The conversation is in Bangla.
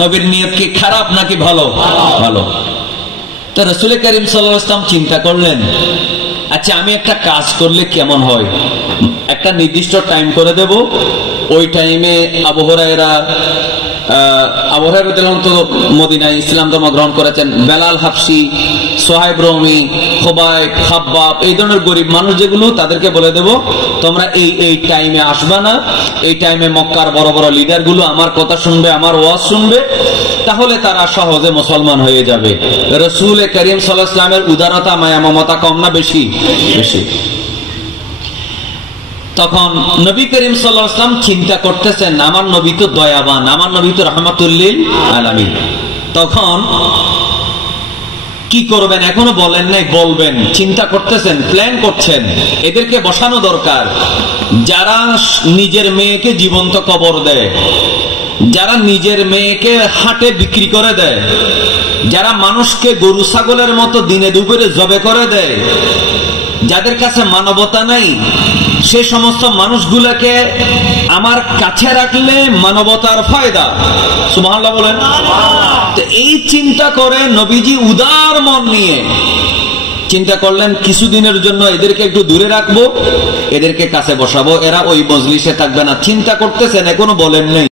নবীর নিয়ত কি খারাপ নাকি ভালো? ভালো। তো রাসূল করিম সাল্লাল্লাহু আলাইহি ওয়াসাল্লাম চিন্তা করলেন, আচ্ছা আমি একটা কাজ করলে কেমন হয়, একটা নির্দিষ্ট টাইম করে দেব, ওই টাইমে আবু হুরায়রা তো মদিনায় ইসলাম ধর্ম গ্রহণ করেছেন, বেলাল হাবশি, সোহাইব রুমি, খুবাইব, খাব্বাব, এই ধরনের গরিব মানুষ যেগুলো, তাদেরকে বলে দেব তোমরা এই টাইমে আসবা না, এই টাইমে মক্কার বড় বড় লিডার গুলো আমার কথা শুনবে, আমার ওয়াজ শুনবে, তাহলে তারা সহজে মুসলমান হয়ে যাবে। রাসূল করিম সাল্লাল্লাহু আলাইহি ওয়াসাল্লামের উদারতা, মায়া মমতা কম না বেশি? বেশি। তখন নবী করিম সাল্লাল্লাহু আলাইহি ওয়াসাল্লাম চিন্তা করতেছেন, আমার নবী তো দয়াবান, আমার নবী তো রাহমাতুল লিল আলামিন। তখন কি করবেন এখনো বলেন নাই, বলবেন, চিন্তা করতেছেন, প্ল্যান করছেন। এদেরকে বসানো দরকার যারা নিজের মেয়েকে জীবন্ত কবর দেয়, যারা নিজের মেয়েকে হাটে বিক্রি করে দেয়, যারা মানুষকে গরু ছাগলের মতো দিনে দুপুরে জবে করে দেয়, যাদের কাছে মানবতা নাই, সে সমস্ত মানুষগুলোকে আমার কাছে রাখলে মানবতার ফায়দা। সুবহানাল্লাহ বলেন। তো এই চিন্তা করে নবীজি উদার মন নিয়ে চিন্তা করলেন, কিছুদিনের জন্য এদেরকে একটু দূরে রাখবো, এদেরকে কাছে বসাবো, এরা ওই মজলিসে থাকবে না। চিন্তা করতেছেন, এখনো বলেন নেই।